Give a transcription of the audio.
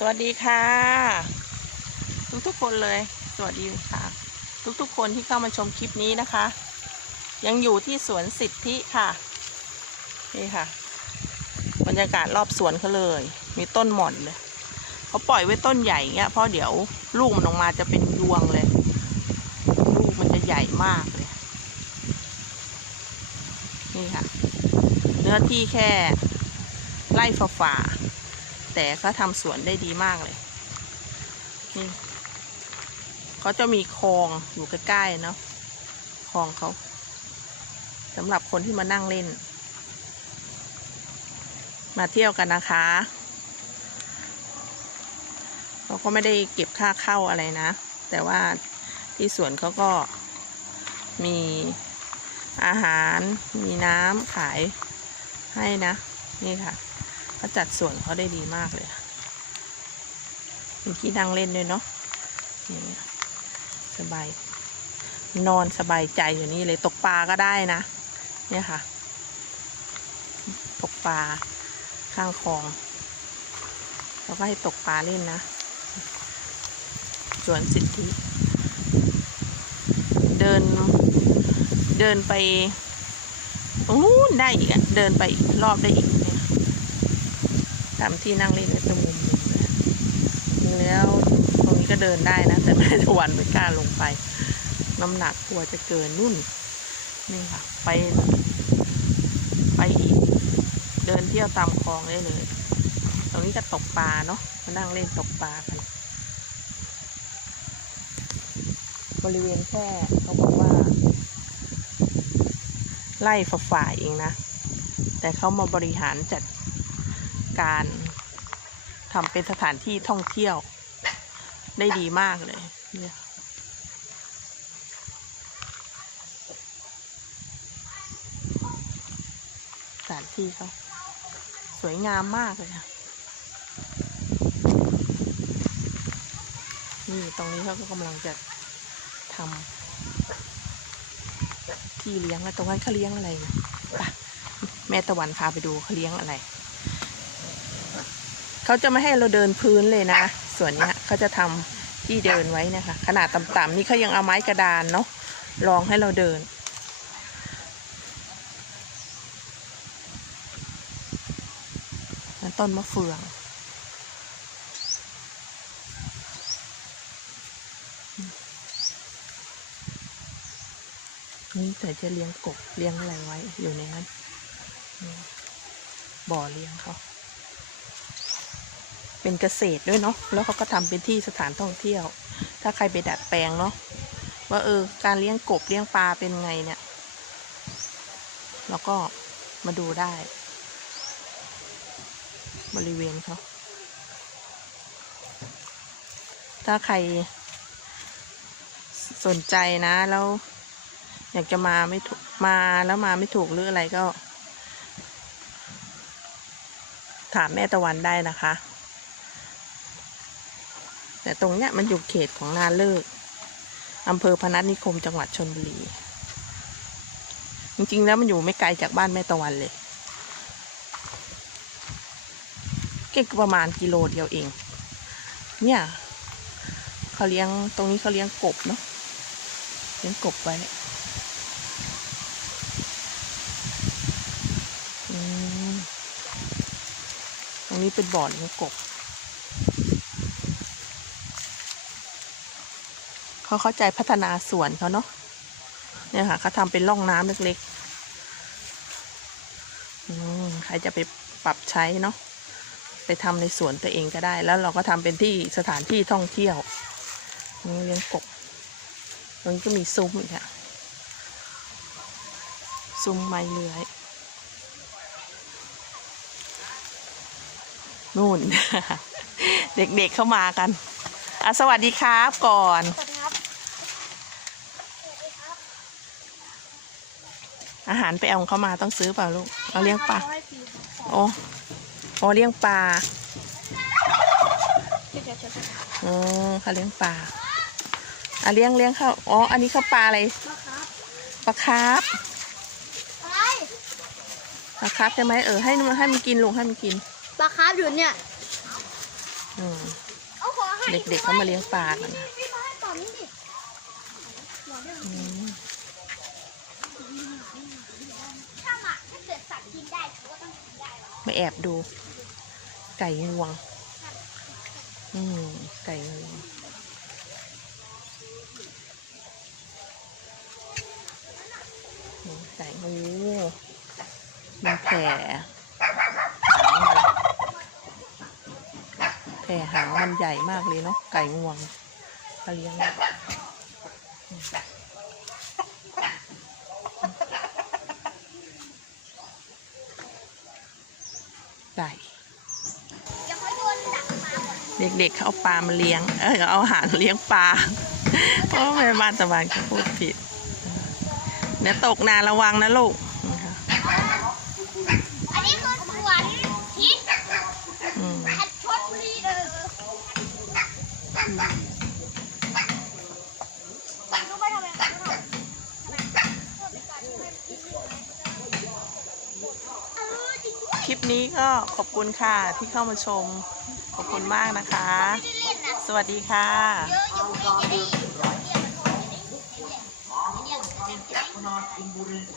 สวัสดีค่ะ ทุกทุกคนเลย สวัสดีค่ะ ทุกทุกคนที่เข้ามาชมคลิปนี้นะคะ ยังอยู่ที่สวนสิทธิค่ะนี่ค่ะ บรรยากาศรอบสวนเขาเลย มีต้นหม่อนเลยเขาปล่อยไว้ต้นใหญ่เงี้ยเพราะเดี๋ยวลูกมันออกมาจะเป็นยวงเลย ลูกมันจะใหญ่มากเลย นี่ค่ะ เนื้อที่แค่ไร่ฝ่าๆ แต่เขาทำสวนได้ดีมากเลย นี่เขาจะมีคลองอยู่ใกล้ๆเนาะคลองเขาสำหรับคนที่มานั่งเล่น มาเที่ยวกันนะคะเขาก็ไม่ได้เก็บค่าเข้าอะไรนะ แต่ว่าที่สวนเขาก็มีอาหารมีน้ำขายให้นะ นี่ค่ะ เขาจัดสวนเขาได้ดีมากเลยมีที่นั่งเล่นด้วยเนาะนี่สบาย นอนสบายใจอยู่นี่เลยตกปลาก็ได้นะ เนี่ยค่ะ ตกปลาข้างคลองแล้วก็ให้ตกปลาเล่นนะสวนสิทธิ เดิน เดินไปตรงนู้นได้อีกอะเดินไปอีกรอบได้อีก เนี่ยตามที่นั่งเล่นในตรงมุมมุมเลยจริงแล้วตรงนี้ก็เดินได้นะ แต่แม่ตะวันไม่กล้าลงไป น้ำหนักกลัวจะเกินนุ่นนี่ค่ะ ไป ไปอีก เดินเที่ยวตามคลองได้เลย ตรงนี้ก็ตกปลาเนาะมานั่งเล่นตกปลากัน บริเวณแค่เขาบอกว่า ไล่ฝ่าๆเองนะ แต่เขามาบริหารจัด การทำเป็นสถานที่ท่องเที่ยว ได้ดีมากเลยเนี่ยสถานที่เขาสวยงามมากเลยค่ะนี่ตรงนี้เขาก็กำลังจะทำที่เลี้ยงแล้วตรงนั้นเขาเลี้ยงอะไรนะแม่ตะวันพาไปดูเขาเลี้ยงอะไร เขาจะไม่ให้เราเดินพื้นเลยนะ ส่วนนี้เขาจะทำที่เดินไว้นะคะ ขนาดต่ำๆนี่เขายังเอาไม้กระดานเนาะรองให้เราเดินนั่นต้นมะเฟืองนี่แต่จะเลี้ยงกบเลี้ยงอะไรไว้อยู่ในนั้นบ่อเลี้ยงเขา เป็นเกษตรด้วยเนาะแล้วเขาก็ทำเป็นที่สถานท่องเที่ยว ถ้าใครไปดัดแปลงเนาะว่าเออ การเลี้ยงกบเลี้ยงปลาเป็นไงเนี่ย แล้วก็มาดูได้ บริเวณเขาถ้าใครสนใจนะแล้ว อยากจะมาไม่ถูกมาแล้วมาไม่ถูกหรืออะไรก็ ถามแม่ตะวันได้นะคะ แต่ตรงเนี้ยมันอยู่เขตของนาเลิกอำเภอพนัสนิคมจังหวัดชนบุรี จริง ๆ แล้วมันอยู่ไม่ไกลจากบ้านแม่ตะวันเลยเก็ประมาณกิโลเดียวเอง เนี่ยเขาเลี้ยงตรงนี้เขาเลี้ยงกบเนาะเลี้ยงกบไว้ตรงนี้เป็นบ่อเลี้ยงกบ เขาเข้าใจพัฒนาสวนเขาเนาะเนี่ยค่ะเขาทำเป็นร่องน้ำเล็กๆใครจะไปปรับใช้เนาะไปทำในสวนตัวเองก็ได้ แล้วเราก็ทำเป็นที่สถานที่ท่องเที่ยวนี่เลี้ยงกบตรงนี้ก็มีซุ้มอีกค่ะซุ้มไม้เลื้อยนู่น เด็กๆเข้ามากันอะสวัสดีครับก่อน สวัสดีครับ อาหารไปเอาของเขามาต้องซื้อเปล่าลูกเราเลี้ยงปลาร้อยปีครับโอ้โอ้เลี้ยงปลาเดี๋ยวเดี๋ยวเดี๋ยวเดี๋ยวอ๋อเขาเลี้ยงปลาอะเลี้ยงเลี้ยงเข้าอ๋ออันนี้เขาปลาอะไรมาครับปลาคาร์ฟอะไรปลาคาร์ฟใช่ไหมเออให้มันให้มันกินลูกให้มันกินปลาคาร์ฟอยู่เนี่ยอืมเอาขอให้เด็กๆเขามาเลี้ยงปลากันนะ พี่มาให้ตอนนี้ดิบอกได้ อืม ถ้าหมาถ้า เกิดสัตว์กินได้เขาก็ต้องกินได้หรอมาแอบดู ไก่งวง อืมไก่งวงไก่งูมันแผ่หางมันแผ่หางมันใหญ่มากเลยเนาะไก่งวงเขาเลี้ยง ไว้ไก่อย่าเขาโยนดักมาหมดเด็กๆเขาเอาปลามาเลี้ยง เออเอาอาหารเลี้ยงปลาเพราะแม่บ้านตะวันเขาพูดผิดเดี๋ยวตกนาระวังนะลูกนะคะอันนี้คือสวนทิศอืมอันชดบุรีเด้อรู้ไหมทำไมเขาทำทำไมเพื่อเป็นการช่วยกินอยู่เออจริงด้วย คลิปนี้ก็ขอบคุณค่ะที่เข้ามาชม ขอบคุณมากนะคะไม่ได้เล่ะสวัสดีค่ะ